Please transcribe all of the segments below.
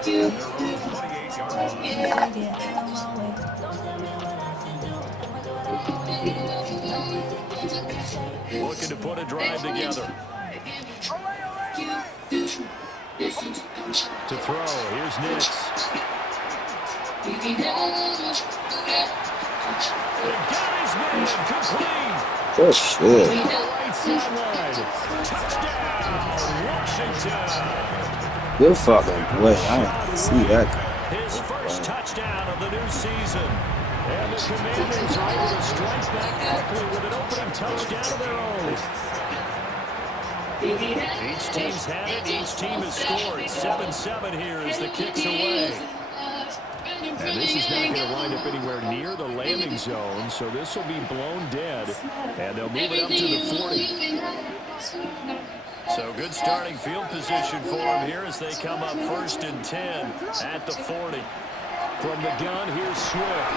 at their own 28-yard line. Looking to put a drive together. To throw, here's Nix. They got his man complete. Oh, shit. Right sideline. Touchdown, Washington. Good fucking play. I didn't see that. His first touchdown of the new season. And the Commanders are able to strike back quickly with an opening touchdown of their own. Each team's had it. Each team has scored. 7-7 here as the kick's away. And this is not going to wind up anywhere near the landing zone, so this will be blown dead. And they'll move it up to the 40. So good starting field position for them here as they come up 1st and 10 at the 40. From the gun, here's Swift.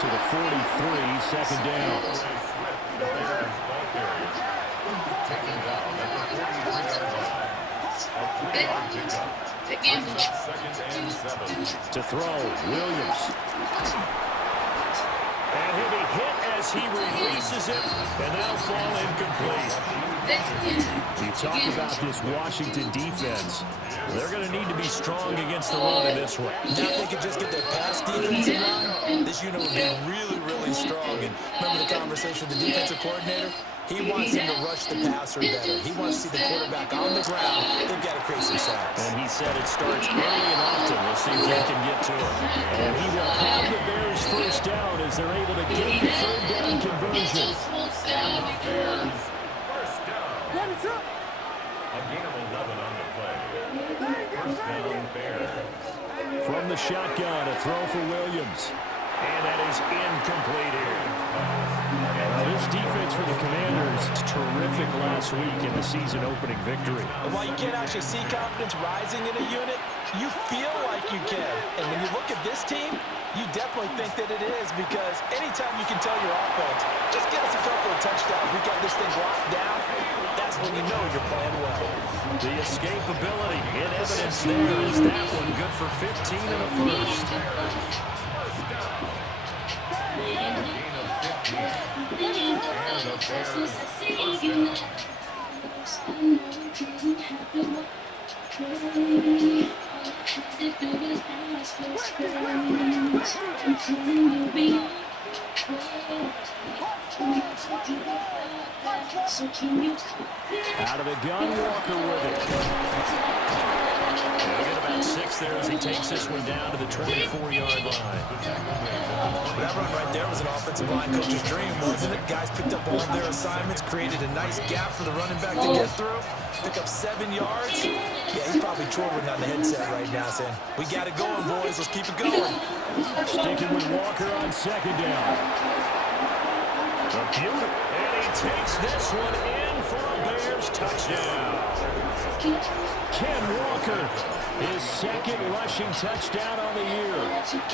To the 43, second down. To throw, Williams. And he'll be hit as he releases it, and that'll fall incomplete. You talk about this Washington defense. They're going to need to be strong against the run in this one. Now if they could just get their pass defense in line, this unit would be really, really strong. And remember the conversation with the defensive coordinator? He wants him to rush the passer better. He wants to see the quarterback on the ground. They've got to create some sacks. And he said it starts early and often. We'll see if they can get to it. And he will have the Bears first down as they're able to get the third down conversion. Bears first down. A gain of 11 on the play. First down, Bears. From the shotgun, a throw for Williams. And that is incomplete here. This defense for the Commanders, terrific last week in the season-opening victory. And while you can't actually see confidence rising in a unit, you feel like you can. And when you look at this team, you definitely think that it is, because anytime you can tell your offense, just get us a couple of touchdowns, we got this thing locked down, that's when you know you're playing well. The escapability in evidence there is that one good for 15 and a first. Out of the gun, Walker with it. He'll get about 6 there as he takes this one down to the 24-yard line. That run right there was an offensive line coach's dream, wasn't it? Guys picked up all of their assignments, created a nice gap for the running back to get through, pick up 7 yards. Yeah, he's probably chortling on the headset right now saying, we got it going, boys. Let's keep it going. Sticking with Walker on second down. And he takes this one in for a Bears touchdown. Ken Walker, his second rushing touchdown on the year.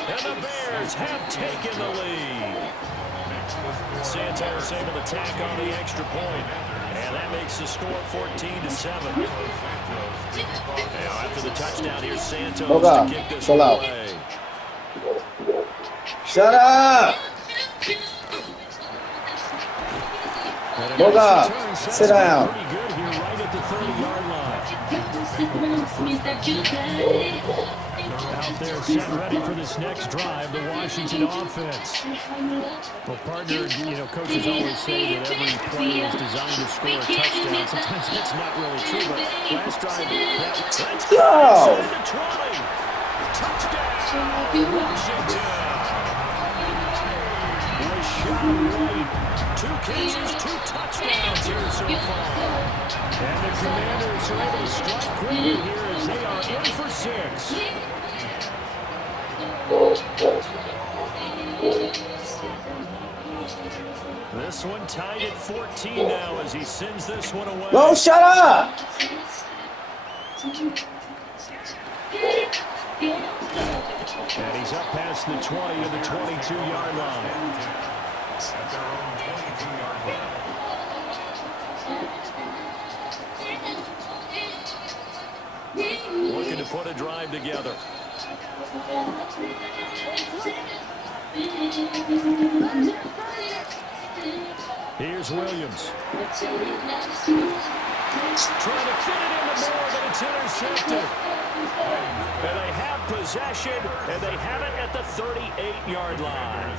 And the Bears have taken the lead. Santos able to tack on the extra point. And that makes the score 14-7. Now after the touchdown, here's Santos to kick this one away. Shut up! Boga, sit down. Pretty good here right at the 30-yard line. Out there set ready for this next drive, the Washington offense. Well, partner, coaches always say that every play is designed to score a touchdown. Sometimes that's not really true, but last drive, let's go! Touchdown, Washington! White. 2 catches, 2 touchdowns here so far. And the Commanders are able to strike quickly here as they are in for 6. This one tied at 14 now as he sends this one away. No, shut up! And he's up past the 20 to the 22-yard line. At their own 22-yard line. Looking to put a drive together. Here's Williams. Trying to fit it into more, but it's intercepted. And they have possession, and they have it at the 38-yard line.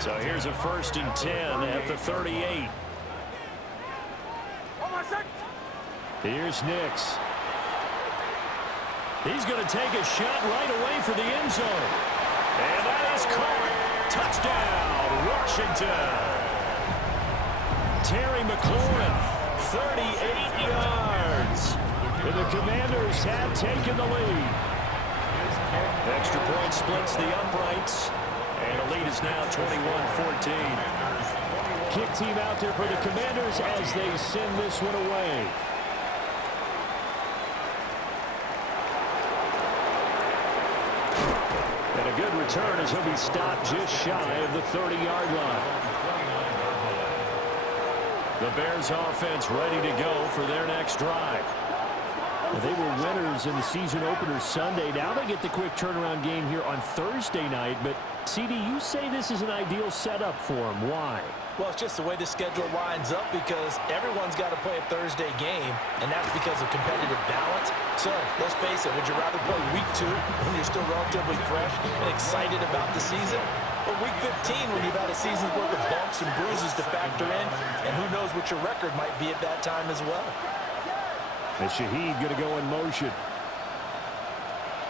So here's a 1st and 10 at the 38. Here's Nix. He's going to take a shot right away for the end zone. And that is caught. Touchdown, Washington. Terry McLaurin, 38 yards. And the Commanders have taken the lead. Extra point splits the uprights. And the lead is now 21-14. Kick team out there for the Commanders as they send this one away. And a good return as he'll be stopped just shy of the 30-yard line. The Bears offense ready to go for their next drive. They were winners in the season opener Sunday. Now they get the quick turnaround game here on Thursday night. But, CD, you say this is an ideal setup for them. Why? Well, it's just the way the schedule lines up because everyone's got to play a Thursday game, and that's because of competitive balance. So, let's face it, would you rather play week 2 when you're still relatively fresh and excited about the season? Or week 15 when you've had a season's worth of bumps and bruises to factor in, and who knows what your record might be at that time as well. And Shaheed going to go in motion.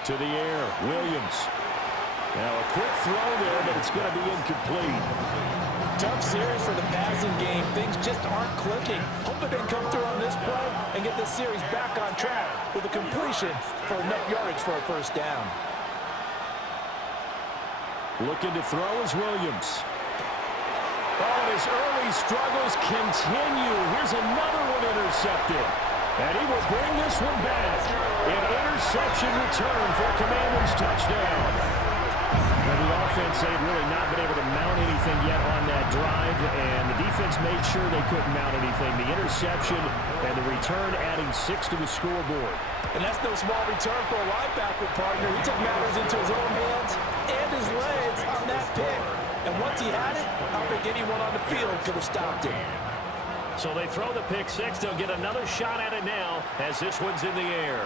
To the air, Williams. Now a quick throw there, but it's going to be incomplete. Tough series for the passing game. Things just aren't clicking. Hoping they can come through on this play and get this series back on track with a completion for enough yardage for a 1st down. Looking to throw is Williams. Oh, and his early struggles continue. Here's another one intercepted. And he will bring this one back. An interception return for Commanders touchdown. And the offense, they've really not been able to mount anything yet on that drive, and the defense made sure they couldn't mount anything. The interception and the return adding 6 to the scoreboard. And that's no small return for a linebacker partner. He took matters into his own hands and his legs on that pick. And once he had it, I don't think anyone on the field could have stopped him. So they throw the pick 6. They'll get another shot at it now as this one's in the air.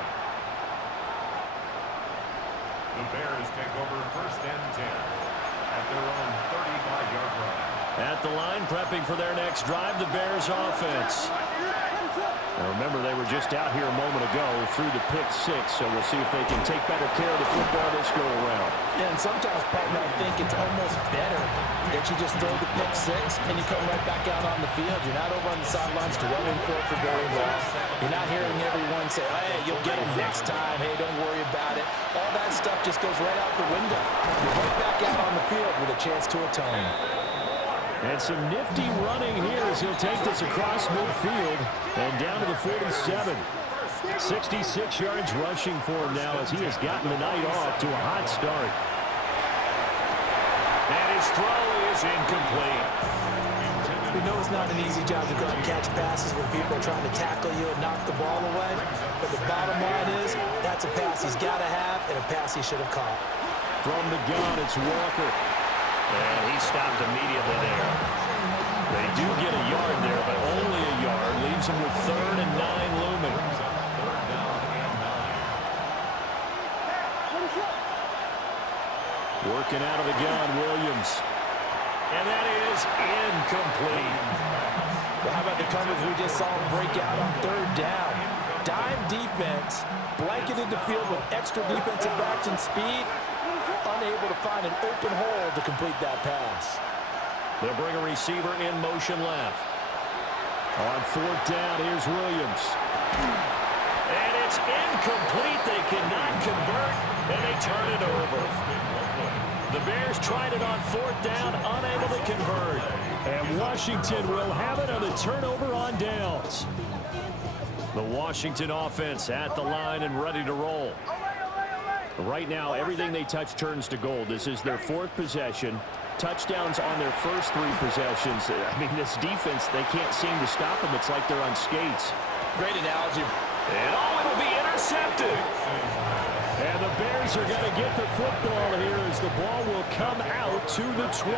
The Bears take over 1st and 10 at their own 35-yard line. At the line, prepping for their next drive, the Bears offense. Now remember, they were just out here a moment ago through the pick 6, so we'll see if they can take better care of the football this go around. Yeah, and sometimes, partner, I think it's almost better that you just throw the pick 6 and you come right back out on the field. You're not over on the sidelines dwelling for it for very long. You're not hearing everyone say, hey, you'll get them next time. Hey, don't worry about it. All that stuff just goes right out the window. You're right back out on the field with a chance to atone. And some nifty running here as he'll take this across midfield and down to the 47. 66 yards rushing for him now as he has gotten the night off to a hot start. And his throw is incomplete. We know it's not an easy job to go out and catch passes when people are trying to tackle you and knock the ball away. But the bottom line is that's a pass he's got to have and a pass he should have caught. From the gun, it's Walker. And he stopped immediately there. They do get a yard there, but only a yard. Leaves him with 3rd and 9 looming. Working out of the gun, Williams. And that is incomplete. Well, how about the coverage we just saw him break out on 3rd down? Dime defense, blanketed the field with extra defensive backs and speed. Unable to find an open hole to complete that pass. They'll bring a receiver in motion left. On 4th down, here's Williams. And it's incomplete. They cannot convert, and they turn it over. The Bears tried it on 4th down, unable to convert. And Washington will have it on the turnover on downs. The Washington offense at the line and ready to roll. Right now, everything they touch turns to gold. This is their 4th possession. Touchdowns on their first 3 possessions. I mean, this defense, they can't seem to stop them. It's like they're on skates. Great analogy. And it'll be intercepted. intercepted. And the Bears are going to get the football here as the ball will come out to the 20.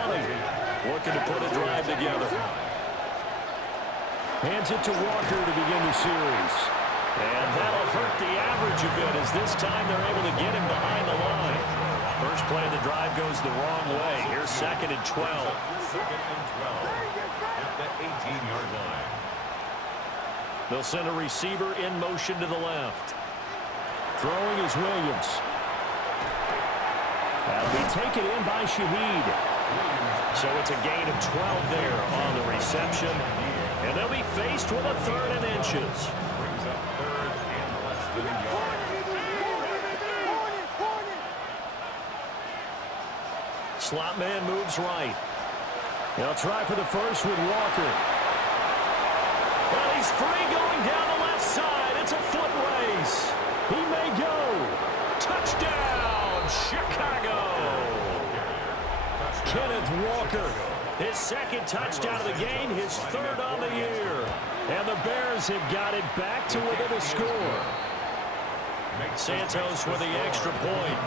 Looking to put a drive together. Hands it to Walker to begin the series. And that'll hurt the average a bit as this time they're able to get him behind the line. First play of the drive goes the wrong way. Here's 2nd and 12. 2nd and 12 at the 18-yard line. They'll send a receiver in motion to the left. Throwing is Williams. That'll be taken in by Shaheed. So it's a gain of 12 there on the reception. And they'll be faced with a 3rd and inches. Brings up 3rd and less than a yard. Slot man moves right. They'll try for the first with Walker. Well, he's free going down the left side. It's a foot race. He may go. Touchdown, Chicago. Kenneth Walker. His 2nd touchdown of the game, his 3rd on the year. And the Bears have got it back to within a score. Santos with the extra point.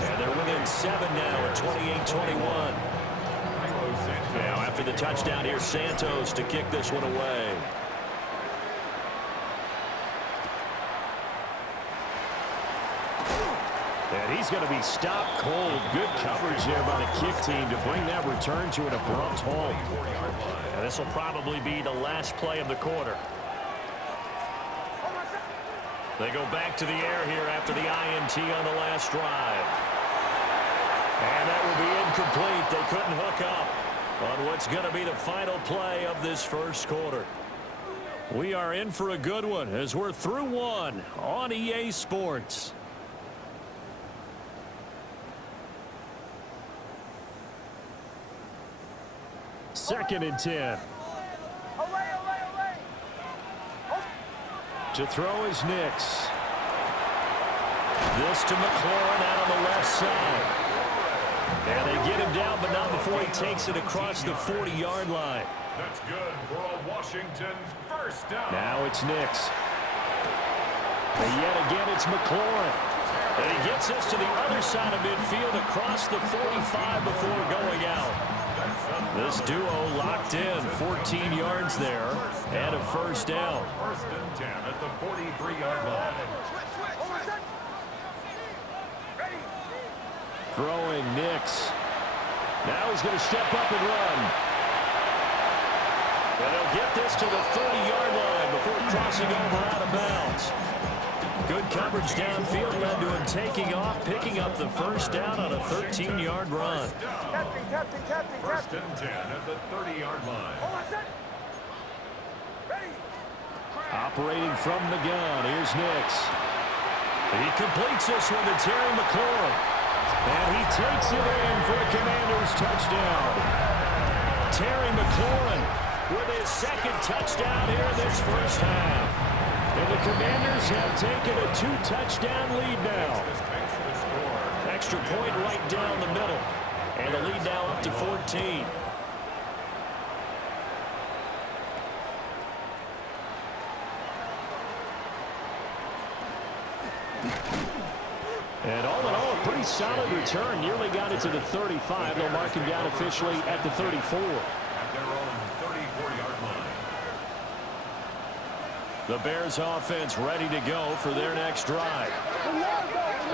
And they're within 7 now at 28-21. Now after the touchdown, here's Santos to kick this one away. And he's going to be stopped cold. Good coverage there by the kick team to bring that return to an abrupt halt. And this will probably be the last play of the quarter. They go back to the air here after the INT on the last drive. And that will be incomplete. They couldn't hook up on what's going to be the final play of this first quarter. We are in for a good one as we're through one on EA Sports. Second and 10. To throw is Nix. This to McLaurin out on the left side. And they get him down, but not before he takes it across the 40-yard line. That's good for a Washington first down. Now it's Nix. And yet again, it's McLaurin. And he gets us to the other side of midfield across the 45 before going out. This duo locked in, 14 yards there, and a first down. 1st and 10 at the 43-yard line. Throwing Nix. Now he's going to step up and run. And he'll get this to the 30-yard line before crossing over out of bounds. Good coverage downfield led to him taking off, picking up the first down on a 13-yard run. 1st and 10 at the 30-yard line. Operating from the gun, here's Nix. He completes this one to Terry McLaurin. And he takes it in for a Commanders touchdown. Terry McLaurin with his 2nd touchdown here in this first half. And the Commanders have taken a 2-touchdown lead now. Extra point right down the middle. And the lead now up to 14. And all in all, a pretty solid return. Nearly got it to the 35. They'll mark him down officially at the 34. At their own 34-yard line. The Bears offense ready to go for their next drive.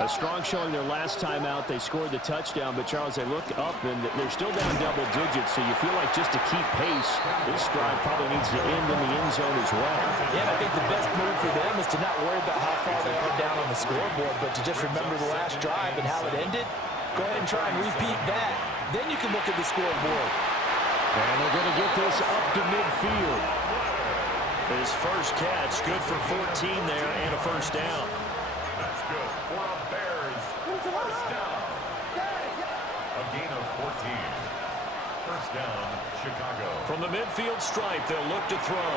A strong showing their last time out. They scored the touchdown, but Charles, they look up and they're still down double digits, so you feel like just to keep pace, this drive probably needs to end in the end zone as well. Yeah, and I think the best move for them is to not worry about how far they are down on the scoreboard, but to just remember the last drive and how it ended. Go ahead and try and repeat that. Then you can look at the scoreboard. And they're going to get this up to midfield. His first catch, good for 14 there and a first down. That's good for a Bears first down. A gain of 14. First down, Chicago. From the midfield stripe, they'll look to throw.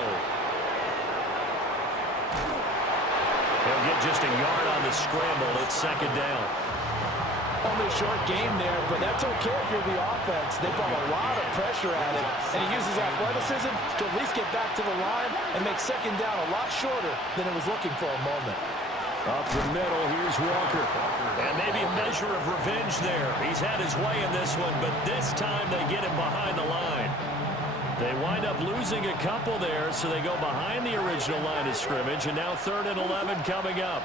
They'll get just a yard on the scramble. It's 2nd down. Only a short game there, but that's okay if you're the offense. They brought a lot of pressure at him, and he uses athleticism to at least get back to the line and make 2nd down a lot shorter than it was looking for a moment. Up the middle, here's Walker. And maybe a measure of revenge there. He's had his way in this one, but this time they get him behind the line. They wind up losing a couple there, so they go behind the original line of scrimmage, and now 3rd and 11 coming up.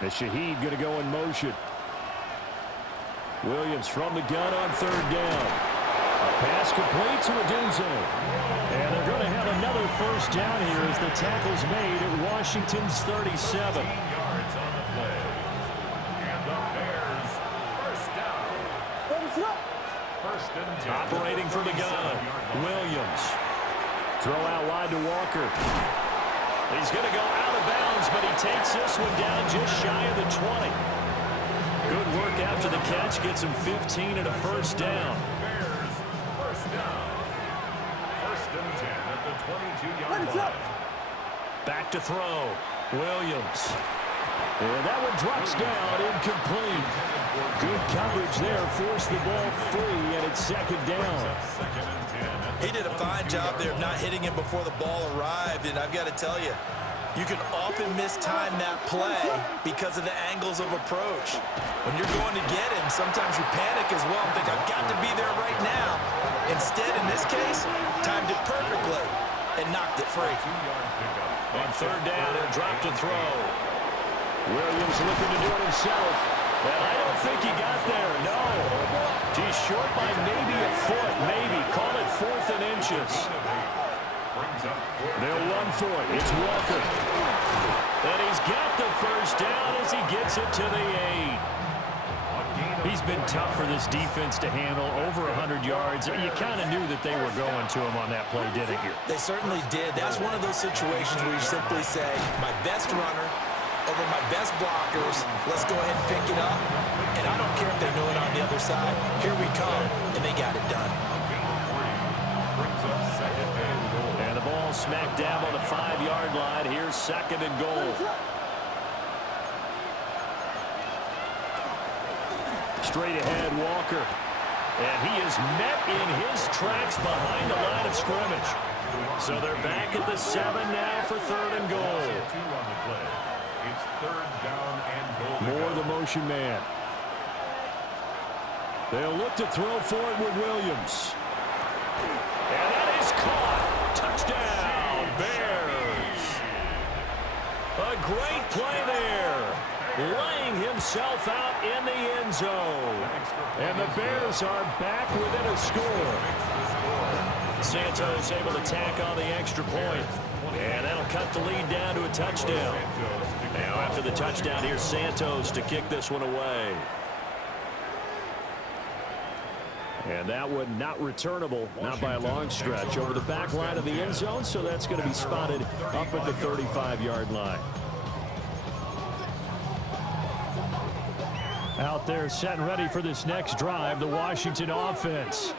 The Shaheed going to go in motion. Williams from the gun on 3rd down. A pass complete to Odunze. And they're going to have another first down here as the tackle's made at Washington's 37. Yards on the play. And the Bears first down. First and 10. Operating from the gun. Williams. Throw out wide to Walker. He's going to go out of bounds, but he takes this one down just shy of the 20. Good work after the catch. Gets him 15 and a first down. Bears first down. First and 10 at the 22-yard line. Back to throw. Williams. And that one drops down, incomplete. Good coverage there. Forced the ball free, and it's 2nd down. Second and 10. He did a fine job there of not hitting him before the ball arrived, and I've got to tell you, you can often mistime that play because of the angles of approach. When you're going to get him, sometimes you panic as well and think, I've got to be there right now. Instead, in this case, timed it perfectly and knocked it free. On 3rd down, he'll drop to throw. Williams looking to do it himself. And I don't think he got there, no. He's short by maybe a foot, maybe. Call it 4th and inches. They'll run for it. It's Walker. And he's got the first down as he gets it to the 8. He's been tough for this defense to handle. Over 100 yards. You kind of knew that they were going to him on that play, didn't you? They certainly did. That's one of those situations where you simply say, my best runner over my best blockers. Let's go ahead and pick it up. And I don't care if they know it on the other side. Here we come, and they got it done. And the ball smacked down on the 5-yard line. Here's 2nd and goal. Straight ahead, Walker. And he is met in his tracks behind the line of scrimmage. So they're back at the 7 now for 3rd and goal. It's 3rd down and goal. More the motion man. They'll look to throw for it with Williams. And that is caught. Touchdown, Bears. A great play there. Laying himself out in the end zone. And the Bears are back within a score. Santos able to tack on the extra point. And that'll cut the lead down to a touchdown. Now after the touchdown, here's Santos to kick this one away. And that one not returnable, not by a long stretch, over the back line of the end zone, so that's going to be spotted up at the 35-yard line. Out there set and ready for this next drive, the Washington offense.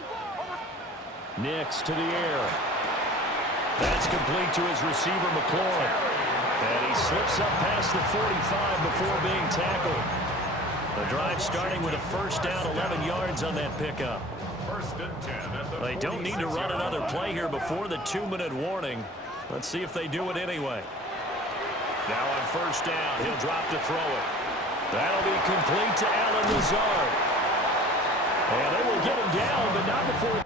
Nix to the air. That's complete to his receiver, McLaurin. And he slips up past the 45 before being tackled. The drive starting with a first down, 11 yards on that pickup. First and 10 at the They don't need to run another play here before the 2-minute warning. Let's see if they do it anyway. Now on first down, he'll drop to throw it. That'll be complete to Allen Lazard. And they will get him down, but not before.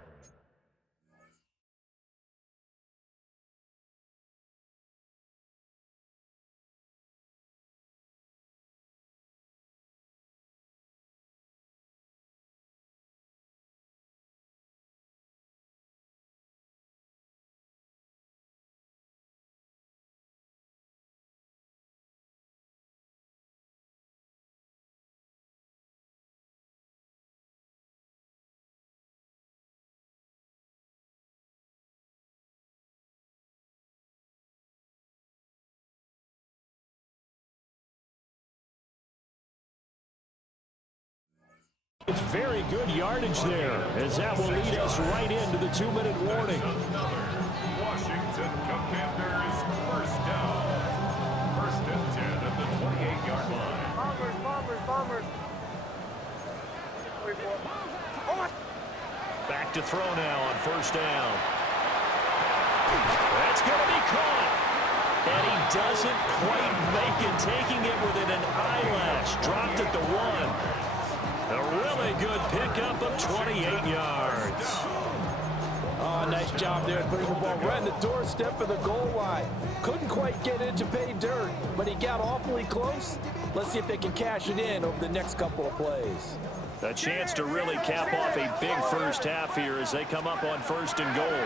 It's very good yardage there, as that will lead us right into the 2-minute warning. Another Washington Commanders first down. First and 10 at the 28-yard line. Bombers. Back to throw now on first down. That's going to be caught. And he doesn't quite make it, taking it within an eyelash. Dropped at the 1. A really good pickup of 28 yards. Oh, nice job there putting the ball right in the doorstep of the goal line. Couldn't quite get it to pay dirt, but he got awfully close. Let's see if they can cash it in over the next couple of plays. A chance to really cap off a big first half here as they come up on 1st and goal.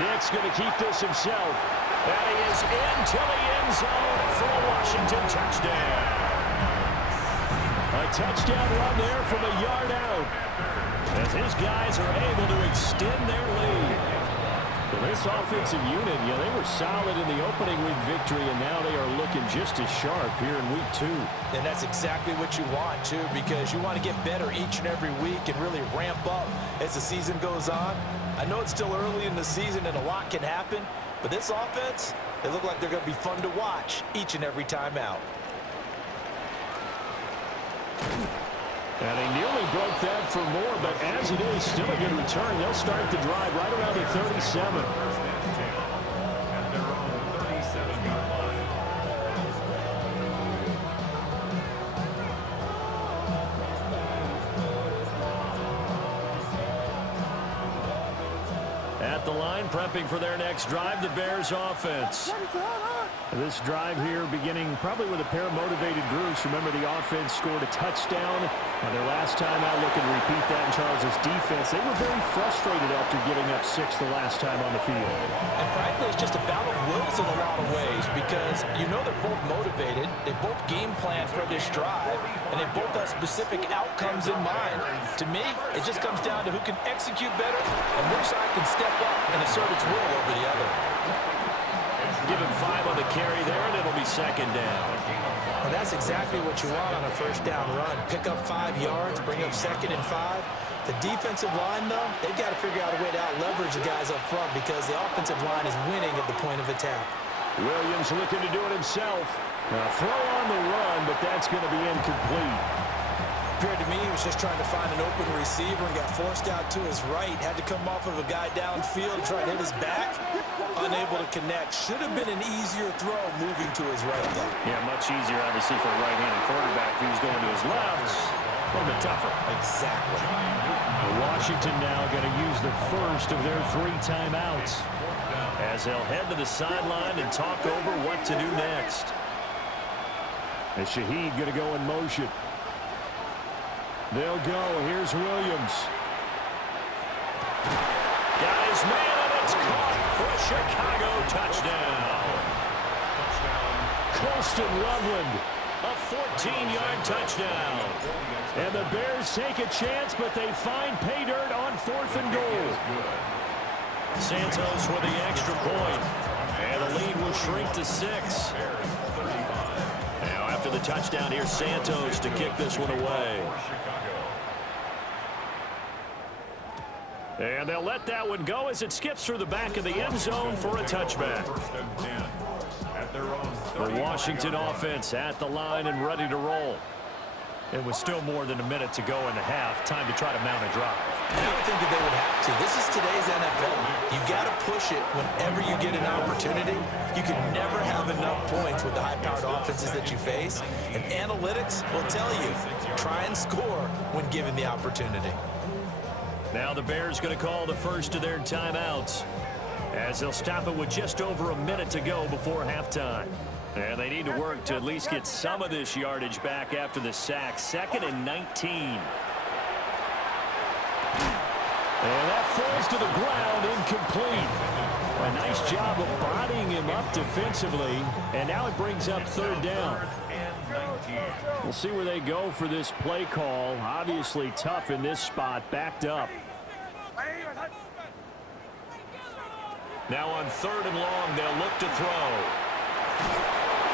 Nick's going to keep this himself. And he is into the end zone for a Washington touchdown. A touchdown run there from a yard out, as his guys are able to extend their lead. Well, this offensive unit, they were solid in the opening week victory, and now they are looking just as sharp here in week 2. And that's exactly what you want, too, because you want to get better each and every week and really ramp up as the season goes on. I know it's still early in the season and a lot can happen, but this offense, they look like they're going to be fun to watch each and every time out. And they nearly broke that for more, but as it is, still a good return. They'll start the drive right around the 37. At their own 37-yard line. At the line, prepping for their next drive, the Bears offense. This drive here beginning probably with a pair of motivated groups. Remember, the offense scored a touchdown on their last time out. Looking to repeat that in Charles's defense. They were very frustrated after getting up 6 the last time on the field. And frankly, it's just a battle of wills in a lot of ways because they're both motivated. They both game plan for this drive, and they both have specific outcomes in mind. To me, it just comes down to who can execute better and which side can step up and assert its will over the other. Give him 5 on the carry there, and it'll be 2nd down. And that's exactly what you want on a 1st down run. Pick up 5 yards, bring up 2nd and 5. The defensive line, though, they've got to figure out a way to out-leverage the guys up front because the offensive line is winning at the point of attack. Williams looking to do it himself. A throw on the run, but that's going to be incomplete. Appeared to me he was just trying to find an open receiver and got forced out to his right. Had to come off of a guy downfield, try to hit his back. Unable to connect. Should have been an easier throw moving to his right, though. Yeah, much easier, obviously, for a right-handed quarterback who's going to his left. A little bit tougher. Exactly. Washington now going to use the first of their 3 timeouts as they'll head to the sideline and talk over what to do next. And Shaheed going to go in motion. They'll go. Here's Williams. Got his man, and it's caught for a Chicago touchdown. Colston Loveland, a 14-yard touchdown. And the Bears take a chance, but they find pay dirt on 4th and goal. Santos with the extra point. And the lead will shrink to 6. Now after the touchdown, here's Santos to kick this one away. And they'll let that one go as it skips through the back of the end zone for a touchback. The Washington offense at the line and ready to roll. It was still more than a minute to go in the half. Time to try to mount a drive. I don't think that they would have to. This is today's NFL. You got to push it whenever you get an opportunity. You can never have enough points with the high-powered offenses that you face. And analytics will tell you, try and score when given the opportunity. Now the Bears going to call the first of their timeouts as they'll stop it with just over a minute to go before halftime. And they need to work to at least get some of this yardage back after the sack. 2nd and 19. And that falls to the ground, incomplete. A nice job of bodying him up defensively. And now it brings up 3rd down. We'll see where they go for this play call. Obviously tough in this spot, backed up. Now on 3rd and long, they'll look to throw.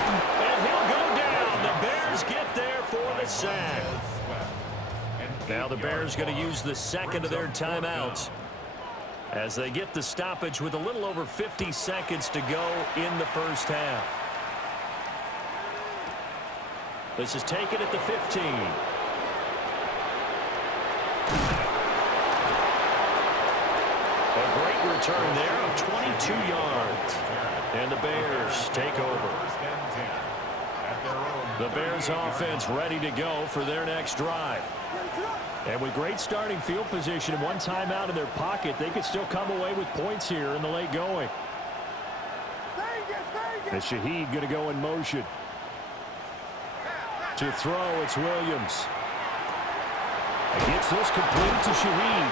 And he'll go down. The Bears get there for the sack. Now the Bears going to use the 2nd of their timeouts as they get the stoppage with a little over 50 seconds to go in the first half. This is taken at the 15. A great return there of 22 yards. And the Bears take over. The Bears offense ready to go for their next drive. And with great starting field position and one timeout in their pocket, they could still come away with points here in the late going. And Shaheed going to go in motion. To throw, it's Williams. Gets this complete to Shaheed.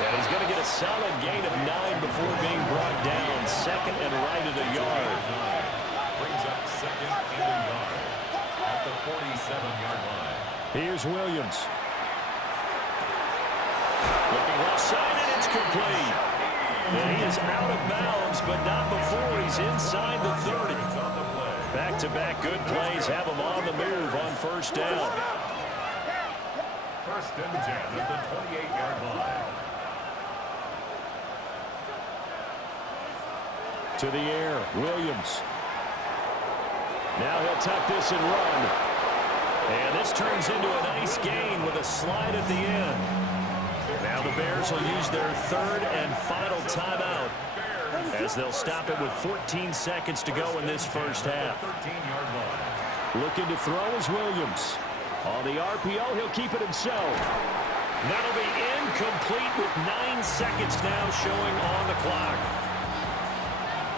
And he's going to get a solid gain of 9 before being brought down. Second and right at a yard. Brings up second and a yard at the 47-yard line. Here's Williams. Looking left side, and it's complete. And he is out of bounds, but not before he's inside the 30. Back-to-back good plays have him on the move on first down. First and 10 at the 28-yard line. To the air, Williams. Now he'll tuck this and run. And this turns into a nice gain with a slide at the end. Now the Bears will use their third and final timeout as they'll stop it with 14 seconds to go in this first half. Looking to throw is Williams. On the RPO, he'll keep it himself. That'll be incomplete with 9 seconds now showing on the clock.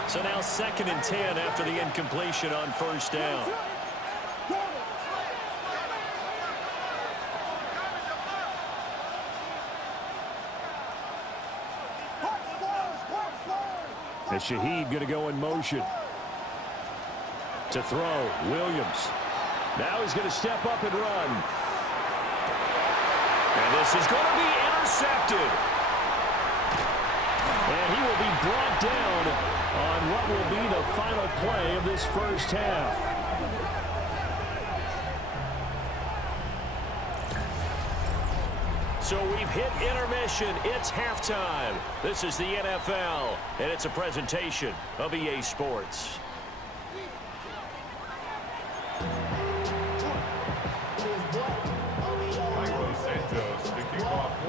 So now 2nd and 10 after the incompletion on first down. And Shaheed going to go in motion. To throw, Williams. Now he's going to step up and run. And this is going to be intercepted. And he will be brought down on what will be the final play of this first half. So we've hit intermission. It's halftime. This is the NFL, and it's a presentation of EA Sports.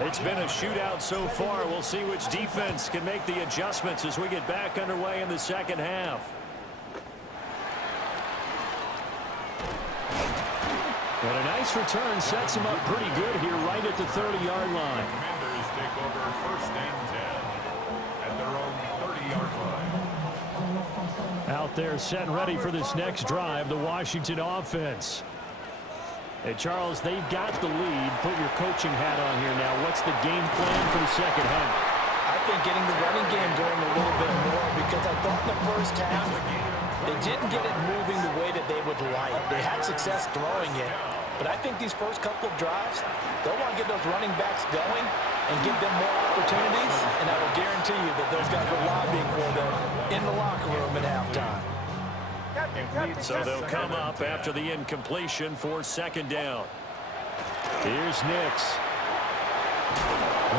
It's been a shootout so far. We'll see which defense can make the adjustments as we get back underway in the second half. And a nice return sets him up pretty good here right at the 30-yard line. Commanders take over first and 10 at their own 30-yard line. Out there set and ready for this next drive, the Washington offense. And Charles, they've got the lead. Put your coaching hat on here now. What's the game plan for the second half? I think getting the running game going a little bit more, because I thought in the first half they didn't get it moving the way that they would like. They had success throwing it, but I think these first couple of drives, they'll want to get those running backs going and give them more opportunities, and I will guarantee you that those guys were lobbying for them in the locker room at halftime. So they'll come up after the incompletion for second down. Here's Nix.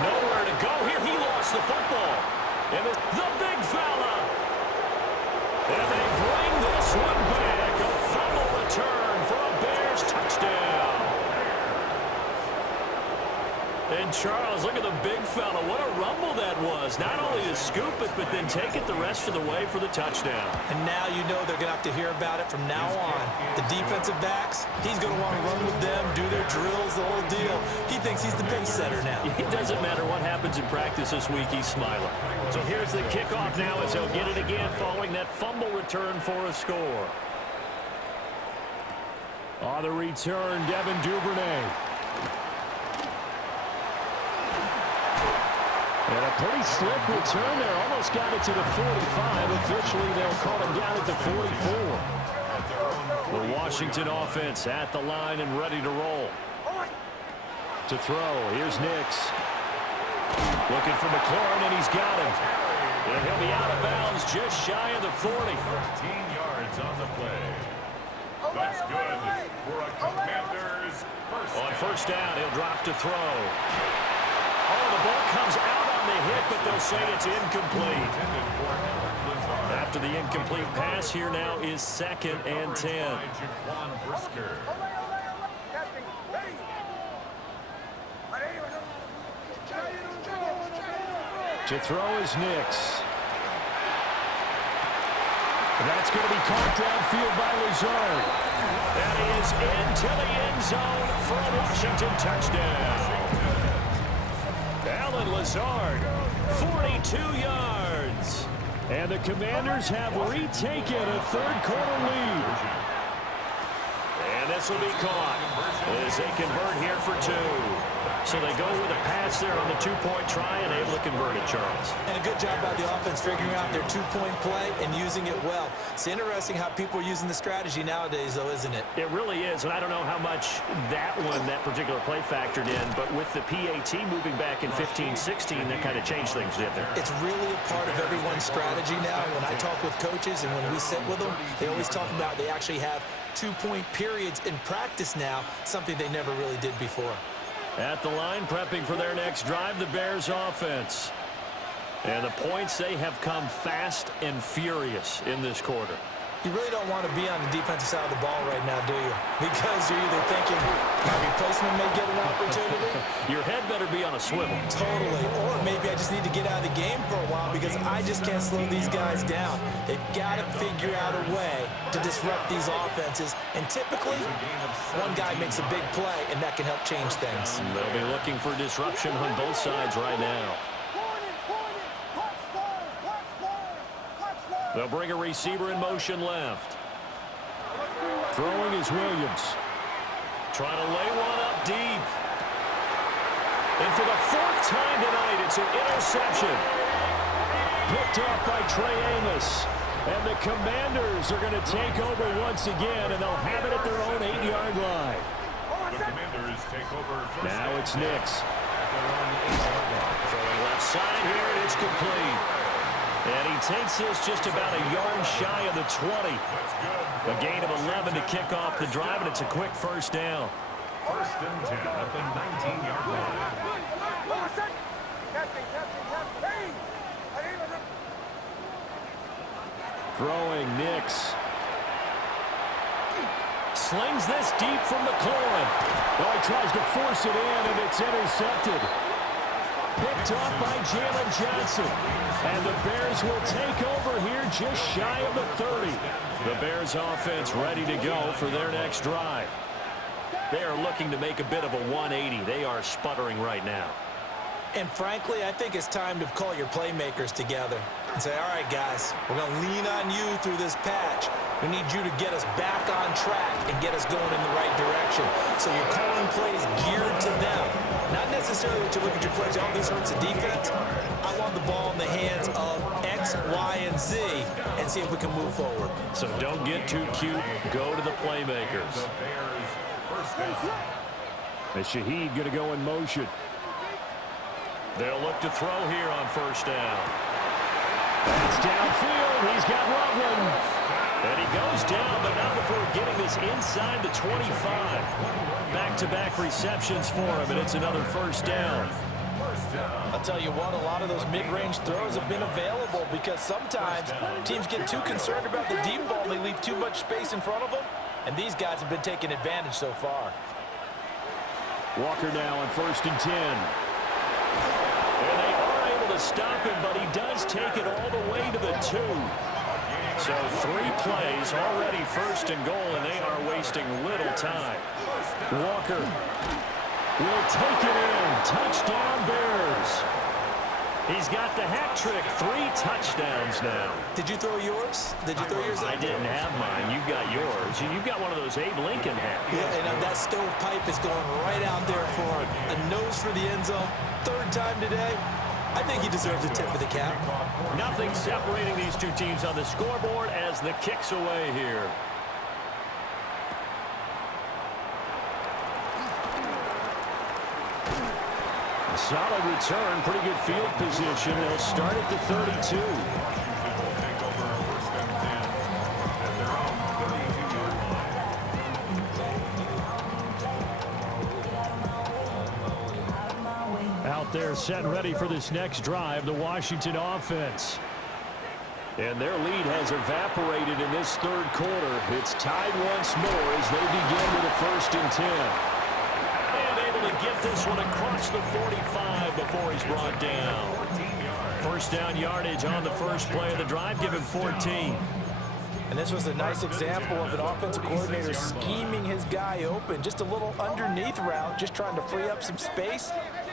Nowhere to go here. He lost the football. And the big fella. And they bring this one back. A fumble return for a Bears touchdown. And Charles, look at the big fella. What a rumble that was. Not only to scoop it, but then take it the rest of the way for the touchdown. And now you know they're going to have to hear about it from now on. The defensive backs, he's going to want to run with them, do their drills, the whole deal. He thinks he's the pace setter now. It doesn't matter what happens in practice this week, he's smiling. So here's the kickoff now as he'll get it again following that fumble return for a score. On the return, Devin Duvernay. And a pretty slick return there. Almost got it to the 45. Officially, they'll call him down at the 44. The Washington offense at the line and ready to roll. To throw, here's Nix. Looking for McLaurin, and he's got him. And he'll be out of bounds just shy of the 40. 13 yards on the play. That's good for a Commanders first down. On first down, he'll drop to throw. Oh, the ball comes out on the hit, but they'll say it's incomplete. After the incomplete pass, here now is 2nd and 10. To throw is Nix. That's going to be caught downfield by Lazard. That is into the end zone for a Washington touchdown. Alan Lazard, 42 yards. And the Commanders have retaken a third-quarter lead. And this will be caught as they convert here for 2. So they go with a pass there on the 2-point try and able to convert it, Charles. And a good job by the offense figuring out their 2-point play and using it well. It's interesting how people are using the strategy nowadays, though, isn't it? It really is, and I don't know how much that particular play factored in, but with the PAT moving back in 15-16, that kind of changed things, didn't it? It's really a part of everyone's strategy now. When I talk with coaches and when we sit with them, they always talk about they actually have 2-point periods in practice now, something they never really did before. At the line, prepping for their next drive, the Bears offense. And the points, they have come fast and furious in this quarter. You really don't want to be on the defensive side of the ball right now, do you? Because you're either thinking my replacement may get an opportunity. Your head better be on a swivel. Totally. Or maybe I just need to get out of the game for a while because I just can't slow these guys down. They've got to figure out a way to disrupt these offenses. And typically, one guy makes a big play, and that can help change things. They'll be looking for disruption on both sides right now. They'll bring a receiver in motion left. Throwing is Williams. Trying to lay one up deep. And for the 4th time tonight, it's an interception. Picked off by Trey Amos. And the Commanders are going to take over once again, and they'll have it at their own 8-yard line. The Commanders take over first. Now it's Nix. Throwing left side here, and it's complete. And he takes this just about a yard shy of the 20. A gain of 11 to kick off the drive, and it's a quick first down. 1st and 10 at the 19-yard line. Throwing Nix. Slings this deep from McLaurin. Oh, he tries to force it in, and it's intercepted. Picked off by Jalen Johnson. And the Bears will take over here just shy of the 30. The Bears offense ready to go for their next drive. They are looking to make a bit of a 180. They are sputtering right now. And frankly, I think it's time to call your playmakers together and say, all right, guys, we're going to lean on you through this patch. We need you to get us back on track and get us going in the right direction. So you're calling plays geared to them. Not necessarily to look at your plays, oh, this hurts the defense. I want the ball in the hands of X, Y, and Z and see if we can move forward. So don't get too cute. Go to the playmakers. The Bears first down. And Shaheed going to go in motion. They'll look to throw here on first down. It's downfield. He's got Loveland. And he goes down, but not before getting this inside the 25. Back-to-back receptions for him, and it's another first down. I'll tell you what, a lot of those mid-range throws have been available because sometimes teams get too concerned about the deep ball and they leave too much space in front of them, and these guys have been taking advantage so far. Walker now on 1st and 10. And they are able to stop him, but he does take it all the way to the 2. So 3 plays already 1st and goal, and they are wasting little time. Walker will take it in. Touchdown, Bears. He's got the hat trick. 3 touchdowns now. Did you throw yours? Did you throw yours? I didn't have mine. You got yours. You've got one of those Abe Lincoln hats. Yeah, and that stovepipe is going right out there for him. A nose for the end zone. 3rd time today. I think he deserves a tip of the cap. Nothing separating these two teams on the scoreboard as the kick's away here. A solid return, pretty good field position. They'll start at the 32. Out there set and ready for this next drive, the Washington offense. And their lead has evaporated in this 3rd quarter. It's tied once more as they begin with a 1st and 10. And able to get this one across the 45 before he's brought down. first down yardage on the first play of the drive. Give him 14. And this was a nice example of an offensive coordinator scheming his guy open. Just a little underneath route, just trying to free up some space,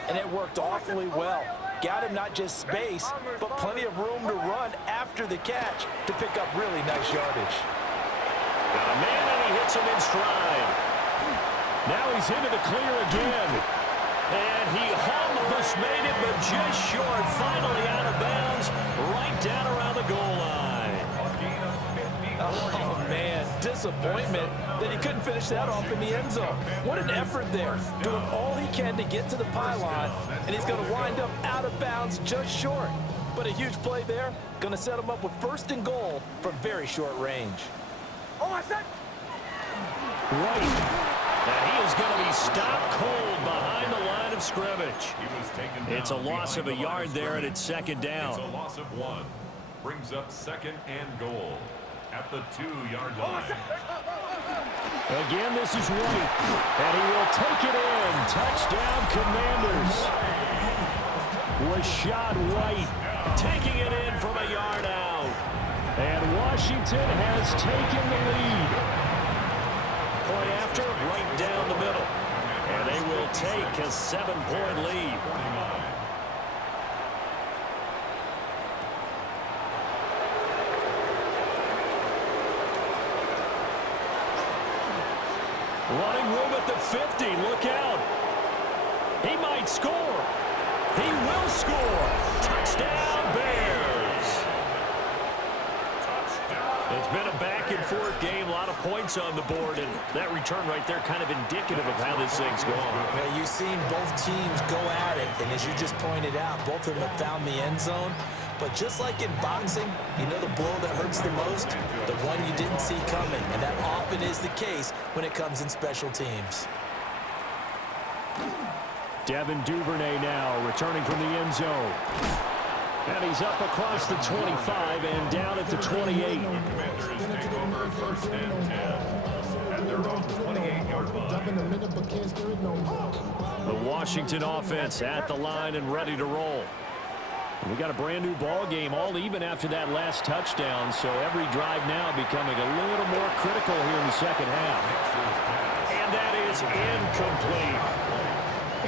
and it worked awfully well. Got him not just space, but plenty of room to run after the catch to pick up really nice yardage. Got a man, and he hits him in stride. Now he's into the clear again. And he almost made it, but just short. Finally out of bounds, right down around the goal line. Oh, man, disappointment that he couldn't finish that off in the end zone. What an effort there, doing all he can to get to the pylon, and he's going to wind up out of bounds just short. But a huge play there, going to set him up with first and goal from very short range. Right. And he is going to be stopped cold behind the line of scrimmage. It's a loss of a yard there, and it's second down. It's a loss of 1. Brings up second and goal at the 2-yard line. Again, this is White, and he will take it in. Touchdown, Commanders. Rashad White taking it in from a yard out. And Washington has taken the lead. Point after, right down the middle. And they will take a 7-point lead. Running room at the 50. Look out. He might score. He will score. Touchdown, Bears. It's been a back-and-forth game. A lot of points on the board. And that return right there kind of indicative of how this thing's going. Well, you've seen both teams go at it. And as you just pointed out, both of them have found the end zone. But just like in boxing, you know the blow that hurts the most? The one you didn't see coming. And that often is the case when it comes in special teams. Devin Duvernay now returning from the end zone. And he's up across the 25 and down at the 28. Commanders take over first and 10 at their own 28-yard line. The Washington offense at the line and ready to roll. We got a brand new ball game, all even after that last touchdown, so every drive now becoming a little more critical here in the second half. And that is incomplete.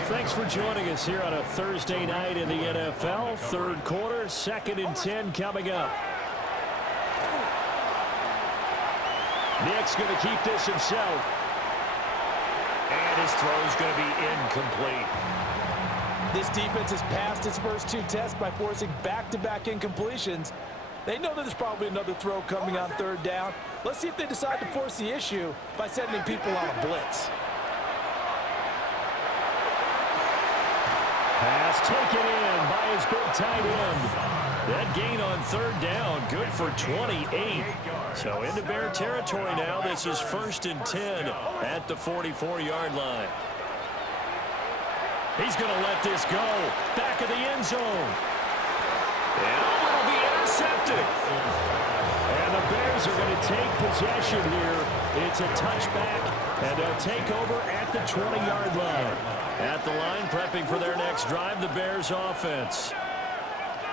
Thanks for joining us here on a Thursday night in the NFL. Third quarter, 2nd and 10 coming up. Nick's going to keep this himself. And his throw's going to be incomplete. This defense has passed its first 2 tests by forcing back-to-back incompletions. They know that there's probably another throw coming on 3rd down. Let's see if they decide to force the issue by sending people on a blitz. Pass taken in by his big tight end. That gain on 3rd down, good for 28. So into Bear territory now. This is 1st and 10 at the 44-yard line. He's going to let this go. Back of the end zone. And it'll be intercepted. And the Bears are going to take possession here. It's a touchback, and they'll take over at the 20-yard line. At the line, prepping for their next drive, the Bears offense.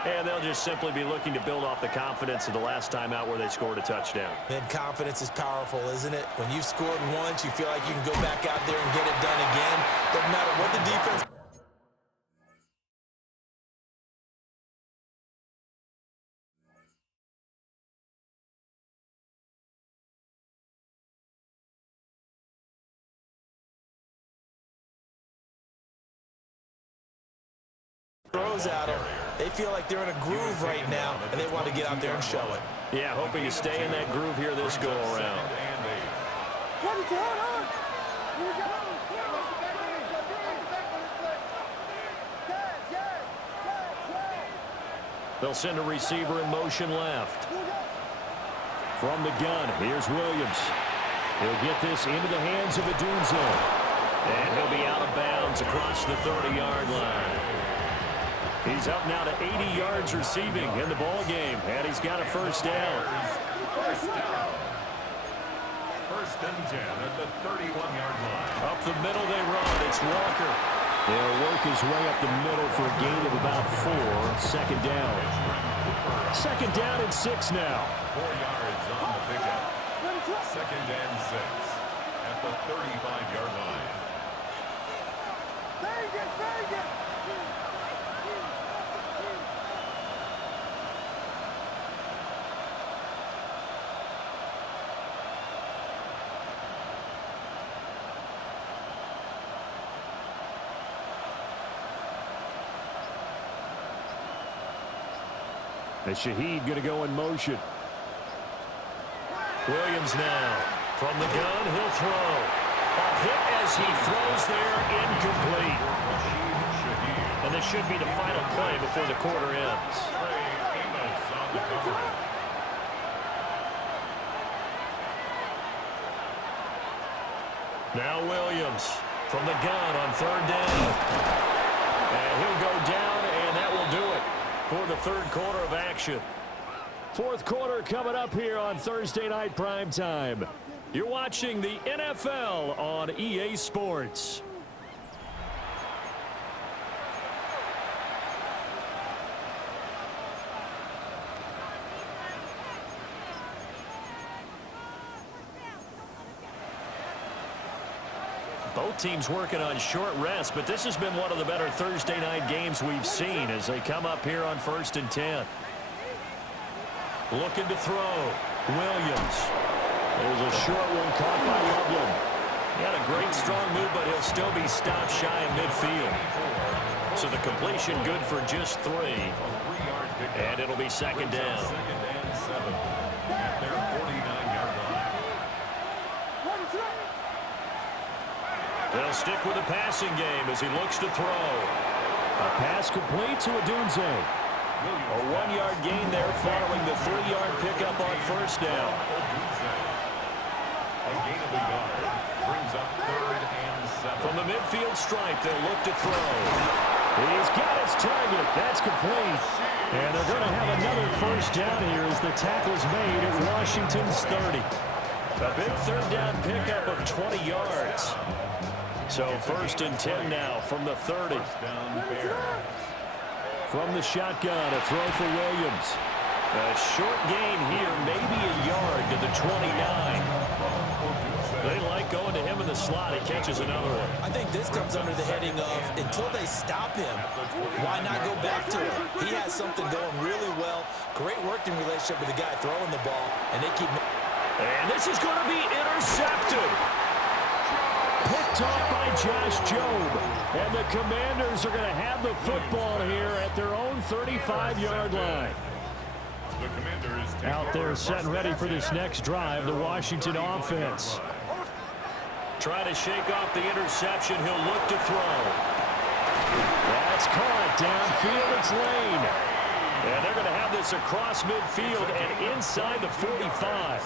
And they'll just simply be looking to build off the confidence of the last time out where they scored a touchdown. And confidence is powerful, isn't it? When you've scored once, you feel like you can go back out there and get it done again. Doesn't matter what the defense throws at them. They feel like they're in a groove right now, and they want to get out there and show it. Yeah, hoping to stay in that groove here this go-around. What is going on? They'll send a receiver in motion left. From the gun, here's Williams. He'll get this into the hands of Adunze. And he'll be out of bounds across the 30-yard line. He's up now to 80 yards receiving in the ball game, and he's got a first down. First down. 1st and 10 at the 31-yard line. Up the middle they run. It's Walker. They'll work his way up the middle for a gain of about 4. Second down. Second down and 6 now. 4 yards on the pickup. Second and 6 at the 35-yard line. Vegas! And Shaheed going to go in motion. Williams now. From the gun, he'll throw. A hit as he throws there, incomplete. And this should be the final play before the quarter ends. Now Williams from the gun on third down. And he'll go down, and that will do it for the third quarter of action. Fourth quarter coming up here on Thursday Night Primetime. You're watching the NFL on EA Sports. Both teams working on short rest, but this has been one of the better Thursday night games we've seen as they come up here on 1st and 10. Looking to throw. Williams. There's a short one caught by Loveland. He had a great strong move, but he'll still be stopped shy of midfield. So the completion good for just 3. And it'll be second down. Second and 7 at their 49-yard line. They'll stick with the passing game as he looks to throw. A pass complete to Odunze. A 1-yard gain there following the 3-yard pickup on first down. A gain of a yard brings up 3rd and 7. From the midfield stripe, they'll look to throw. He's got his target. That's complete. And they're going to have another first down here as the tackle's made at Washington's 30. A big third down pickup of 20 yards. So 1st and 10 now from the 30. From the shotgun, a throw for Williams. A short gain here, maybe a yard to the 29. They like going to him in the slot. He catches another one. I think this comes under the heading of until they stop him, why not go back to him? He has something going really well. Great working relationship with the guy throwing the ball, and they keep... And this is going to be intercepted. Picked off by Josh Jobe. And the Commanders are going to have the football here at their own 35-yard line. Out there set and ready for this next drive, the Washington offense. Try to shake off the interception. He'll look to throw. That's caught downfield. It's Lane. And they're going to have this across midfield and inside the 45.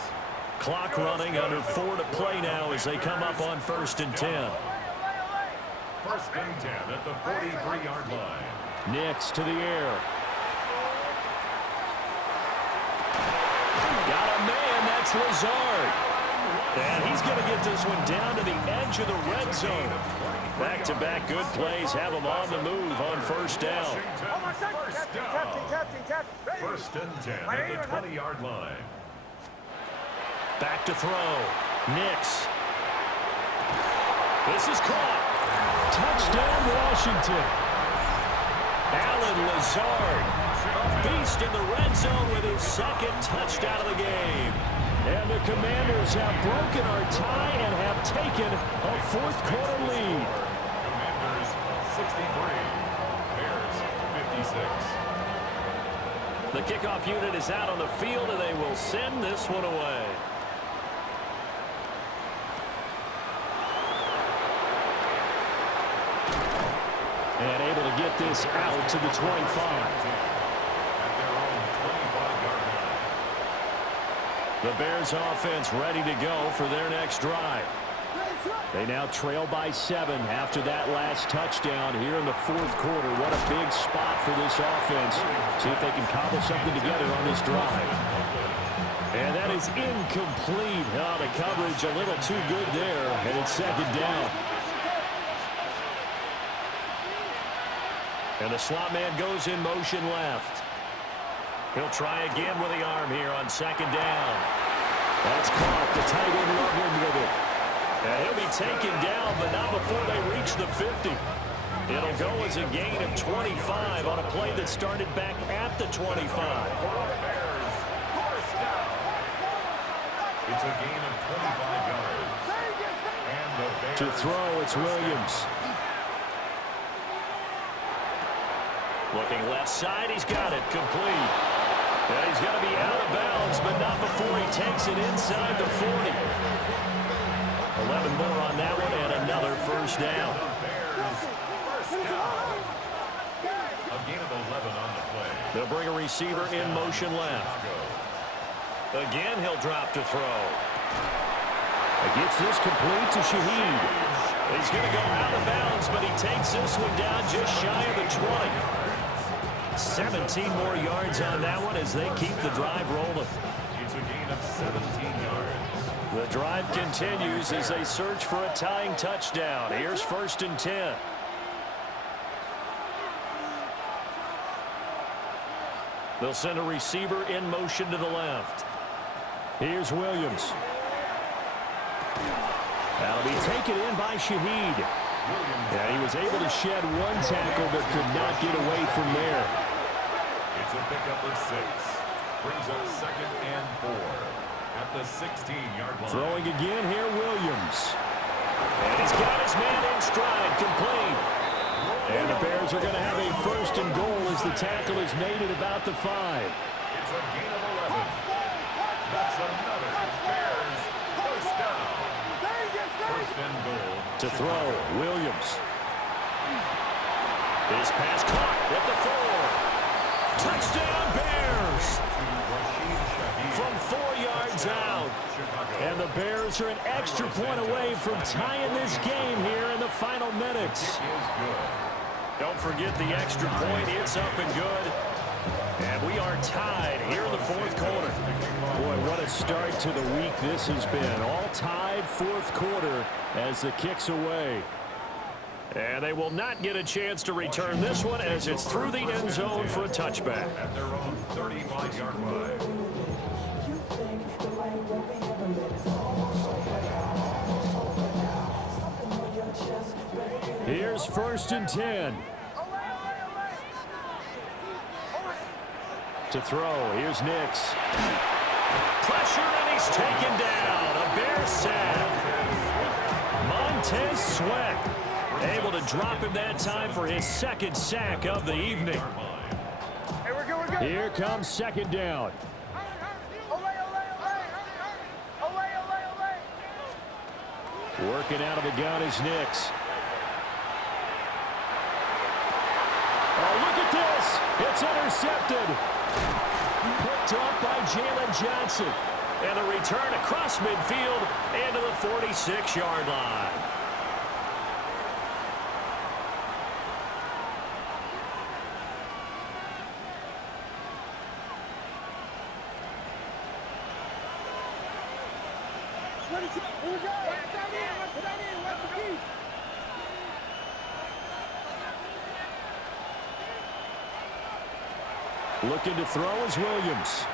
Clock running, under 4 to play now as they come up on 1st and 10. 1st and 10 at the 43-yard line. Nix to the air. Got a man, that's Lazard. And he's going to get this one down to the edge of the red zone. Back-to-back good plays have him on the move on 1st down. Captain. 1st and 10 at the 20-yard line. Back to throw. Nix. This is caught. Touchdown, Washington. Alan Lazard, a beast in the red zone with his 2nd touchdown of the game. And the Commanders have broken our tie and have taken a 4th quarter lead. Commanders 63, Bears 56. The kickoff unit is out on the field, and they will send this one away. And able to get this out to the 25. The Bears offense ready to go for their next drive. They now trail by 7 after that last touchdown here in the 4th quarter. What a big spot for this offense. See if they can cobble something together on this drive. And that is incomplete. Oh, the coverage a little too good there, and it's 2nd down. And the slot man goes in motion left. He'll try again with the arm here on second down. That's caught. The tight end leveling with it. And he'll be taken down, but not before they reach the 50. It'll go as a gain of 25 on a play that started back at the 25. It's a gain of 25 yards. And the Bears To throw, it's Williams. Looking left side, he's got it, complete. And he's going to be out of bounds, but not before he takes it inside the 40. 11 more on that one, and another first down. A gain of 11 on the play. They'll bring a receiver in motion left. Again, he'll drop to throw. Gets this complete to Shaheed. He's going to go out of bounds, but he takes this one down just shy of the 20. 17 more yards on that one as they keep the drive rolling. It's a gain of 17 yards. The drive continues as they search for a tying touchdown. Here's 1st and 10. They'll send a receiver in motion to the left. Here's Williams. That'll be taken in by Shaheed. Yeah, he was able to shed one tackle but could not get away from there. It's a pickup of 6. Brings up 2nd and 4 at the 16-yard line. Throwing again here, Williams. And he's got his man in stride, complete. And the Bears are going to have a 1st and goal as the tackle is made at about the 5. It's a gain of 11. That's another Bears first down. 1st and goal. To throw, Williams. His pass caught at the 4. Touchdown, Bears! From 4 yards out. And the Bears are an extra point away from tying this game here in the final minutes. Don't forget the extra point. It's up and good. And we are tied here in the 4th quarter. Boy, what a start to the week this has been. All tied 4th quarter as the kick's away. And they will not get a chance to return this one as it's through the end zone for a touchback. At their own 35-yard line. Here's 1st and 10. To throw, here's Nix. Pressure, and he's taken down. A Bear sack. Montez Sweat able to drop him that time for his 2nd sack of the evening. Here comes 2nd down. Working out of the gun is Nix. Oh, look at this. It's intercepted. Picked up by Jalen Johnson. And a return across midfield and to the 46-yard line. Looking to throw is Williams.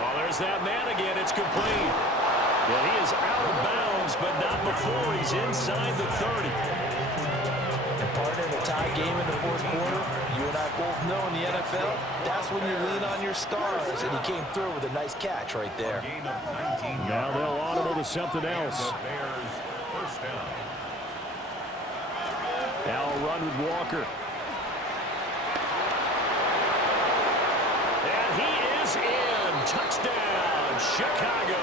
Oh, there's that man again. It's complete. Well, he is out of bounds, but not before he's inside the 30. And partner, in a tie game in the 4th quarter, you and I both know in the NFL, that's when you lean on your stars. And he came through with a nice catch right there. Now they'll audible to something else. Bears first down. Now a run with Walker. And he is in. Touchdown, Chicago.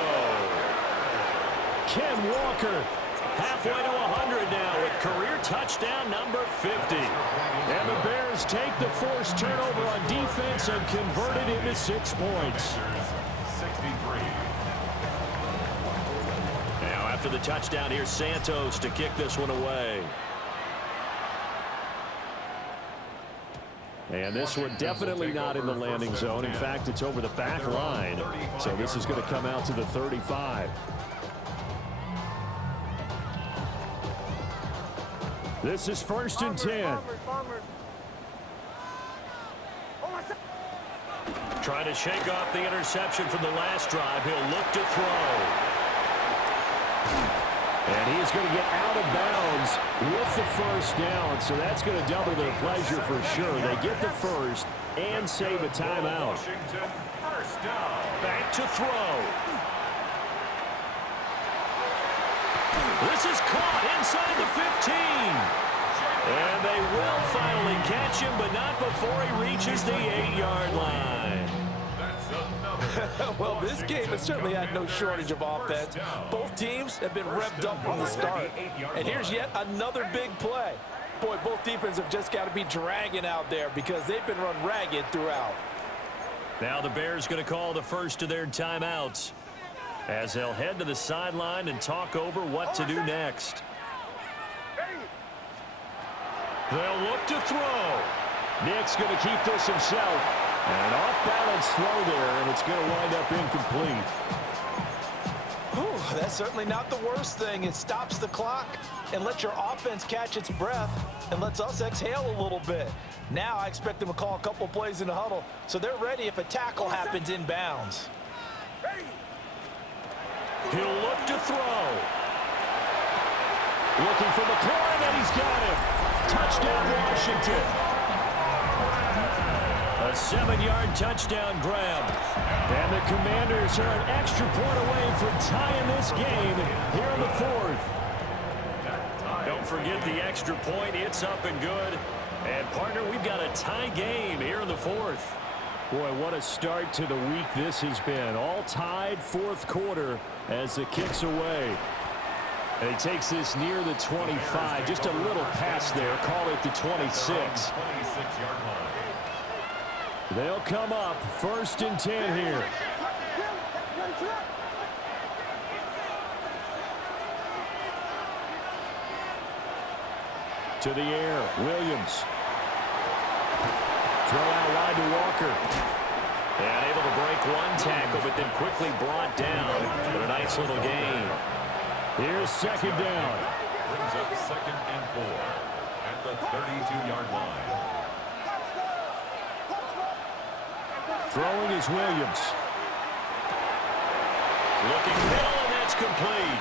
Ken Walker, halfway to 100 now with career touchdown number 50. And the Bears take the forced turnover on defense and convert it into 6 points. 63. Now after the touchdown, here's Santos to kick this one away. And this one definitely not in the landing zone. In fact, it's over the back line. So this is going to come out to the 35. This is 1st and 10. Trying to shake off the interception from the last drive. He'll look to throw. And he's going to get out of bounds with the first down. So that's going to double their pleasure for sure. They get the first and save a timeout. Washington, first down. Back to throw. This is caught inside the 15. And they will finally catch him, but not before he reaches the 8-yard line. Well, this game has certainly had no shortage of offense. Both teams have been revved up from the start. And here's yet another big play. Boy, both defenses have just got to be dragging out there because they've been run ragged throughout. Now the Bears going to call the first of their timeouts as they'll head to the sideline and talk over what to do next. They'll look to throw. Nick's going to keep this himself. And an off-balance throw there, and it's going to wind up incomplete. Whew, that's certainly not the worst thing. It stops the clock and lets your offense catch its breath and lets us exhale a little bit. Now I expect them to call a couple plays in the huddle so they're ready if a tackle happens inbounds. He'll look to throw. Looking for McLaurin, and he's got him. Touchdown, Washington. A 7-yard touchdown grab. And the Commanders are an extra point away from tying this game here in the fourth. Don't forget the extra point. It's up and good. And, partner, we've got a tie game here in the fourth. Boy, what a start to the week this has been. All tied fourth quarter as the kick's away. And he takes this near the 25. Just a little pass there. Call it the 26. 26-yard line. They'll come up 1st and 10 here. To the air, Williams. Throw out wide to Walker. And able to break one tackle, but then quickly brought down for a nice little gain. Here's 2nd down. Brings up 2nd and 4 at the 32-yard line. Throwing is Williams. Looking middle, and that's complete.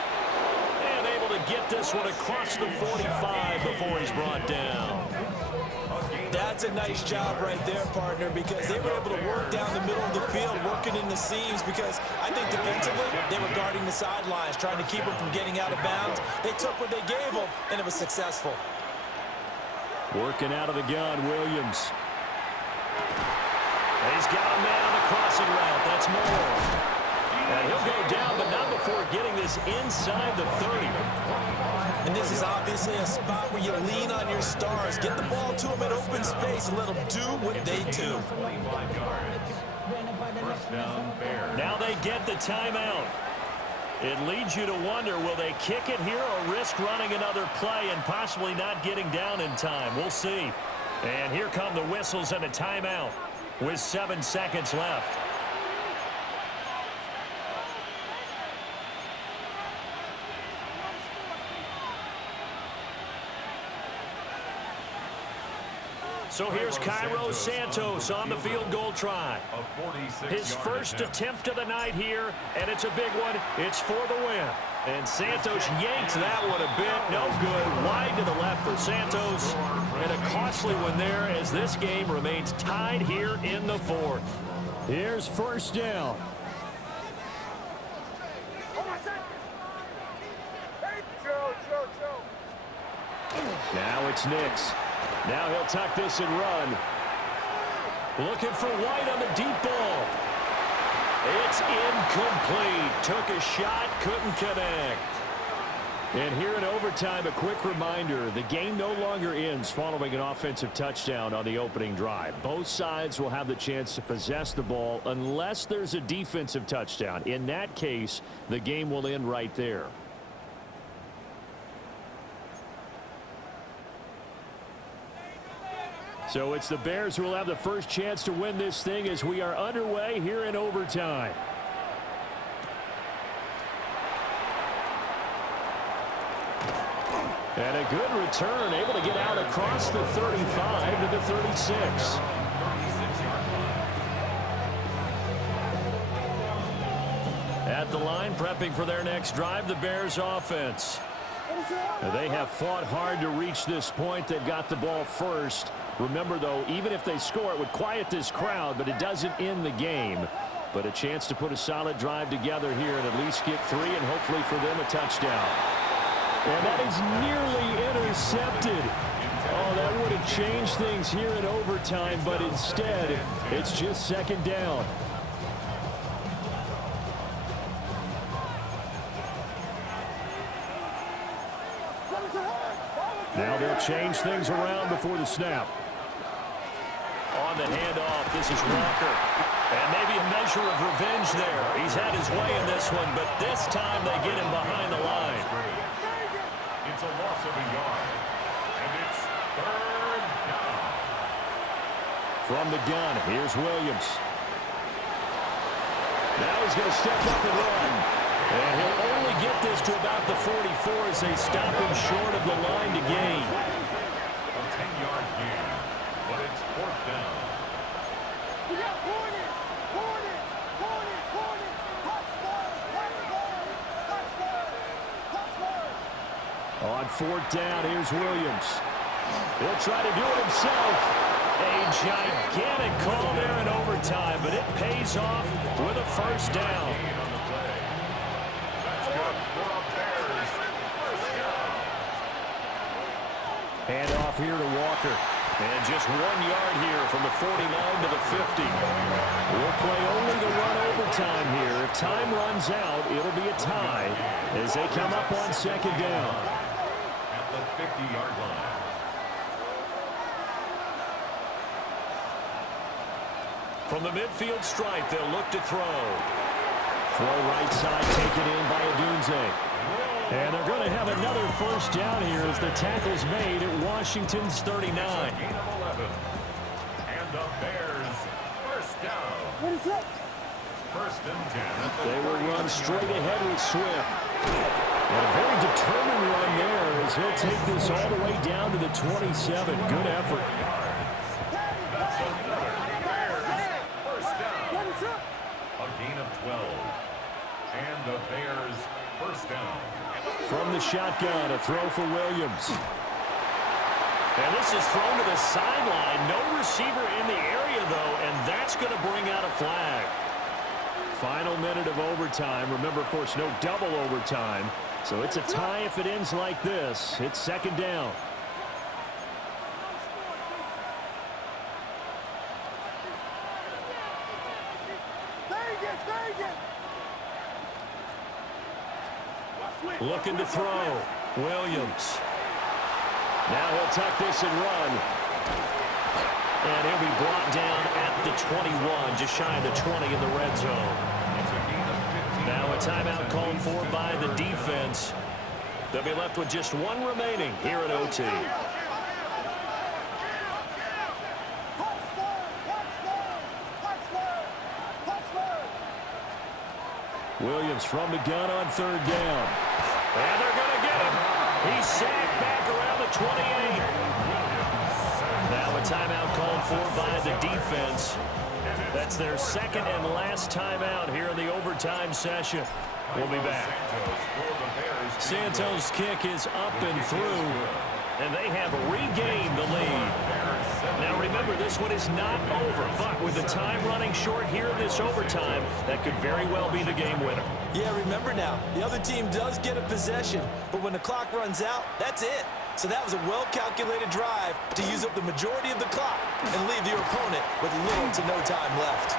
And able to get this one across the 45 before he's brought down. That's a nice job right there, partner, because they were able to work down the middle of the field, working in the seams, because I think defensively they were guarding the sidelines, trying to keep them from getting out of bounds. They took what they gave them, and it was successful. Working out of the gun, Williams. He's got a man on the crossing route. That's more. And he'll go down, but not before getting this inside the 30. And this is obviously a spot where you lean on your stars. Get the ball to them in open space and let them do what they do. 25 yards. First down, Bears. Now they get the timeout. It leads you to wonder, will they kick it here or risk running another play and possibly not getting down in time? We'll see. And here come the whistles and a timeout with 7 seconds left. So here's Cairo Santos on the field goal try. His first attempt of the night here, and it's a big one. It's for the win. And Santos yanks that one a bit. No good. Wide to the left for Santos. And a costly one there as this game remains tied here in the fourth. Here's first down. Now it's Nix. Now he'll tuck this and run. Looking for White on the deep ball. It's incomplete. Took a shot, couldn't connect. And here in overtime, a quick reminder, the game no longer ends following an offensive touchdown on the opening drive. Both sides will have the chance to possess the ball unless there's a defensive touchdown. In that case, the game will end right there. So it's the Bears who will have the first chance to win this thing as we are underway here in overtime. And a good return, able to get out across the 35 to the 36. at the line, prepping for their next drive, the Bears offense. Now, they have fought hard to reach this point. They've got the ball first. Remember, though, even if they score, it would quiet this crowd, but it doesn't end the game. But a chance to put a solid drive together here and at least get 3 and hopefully for them a touchdown. And that is nearly intercepted. Oh, that would have changed things here in overtime, but instead, it's just second down. Now they'll change things around before the snap. On the handoff, this is Walker. And maybe a measure of revenge there. He's had his way in this one, but this time they get him behind the line. It's a loss of a yard. And it's third down. From the gun, here's Williams. Now he's going to step up and run. And he'll only get this to about the 44 as they stop him short of the line to gain. A 10-yard gain, but it's fourth down. We got Hornets! Touchdown! On fourth down, here's Williams. He'll try to do it himself. A gigantic call there in overtime, but it pays off with a first down. Hand off here to Walker. And just 1 yard here from the 49 to the 50. We'll play only the run overtime here. If time runs out, it'll be a tie as they come up on second down. At the 50-yard line. From the midfield stripe, they'll look to throw. Throw right side taken in by Adunze. And they're going to have another first down here as the tackle's made at Washington's 39. Gain of 11. And the Bears first down. What is up? First and 10. They will run straight ahead with Swift. And a very determined run there as he'll take this all the way down to the 27. Good effort. That's another Bears first down. What is up? A gain of 12. And the Bears first down. From the shotgun, a throw for Williams. And this is thrown to the sideline. No receiver in the area, though, and that's going to bring out a flag. Final minute of overtime. Remember, of course, no double overtime. So it's a tie if it ends like this. It's second down. Looking to throw. Williams. Now he'll tuck this and run. And he'll be brought down at the 21, just shy of the 20 in the red zone. Now a timeout called for by the defense. They'll be left with just one remaining here at OT. Williams from the gun on third down. And they're going to get him. He's sacked back around the 28. Now a timeout called for by the defense. That's their second and last timeout here in the overtime session. We'll be back. Santos' kick is up and through, and they have regained the lead. Now remember, this one is not over, but with the time running short here in this overtime, that could very well be the game winner. Yeah, remember now, the other team does get a possession, but when the clock runs out, that's it. So that was a well-calculated drive to use up the majority of the clock and leave your opponent with little to no time left.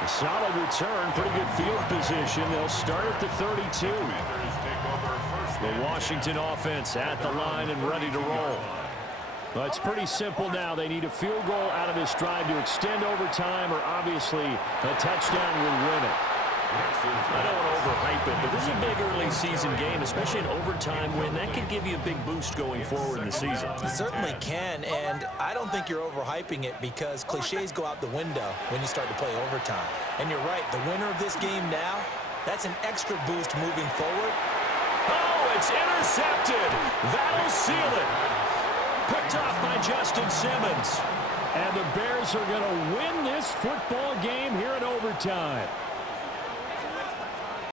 A solid return, pretty good field position. They'll start at the 32. The Washington offense at the line and ready to roll. Well, it's pretty simple now. They need a field goal out of this drive to extend overtime, or obviously a touchdown will win it. I don't want to overhype it, but this is a big early season game, especially an overtime win. That could give you a big boost going forward in the season. It certainly can, and I don't think you're overhyping it because cliches go out the window when you start to play overtime. And you're right, the winner of this game now, that's an extra boost moving forward. Oh, it's intercepted. That'll seal it. Picked off by Justin Simmons. And the Bears are going to win this football game here in overtime.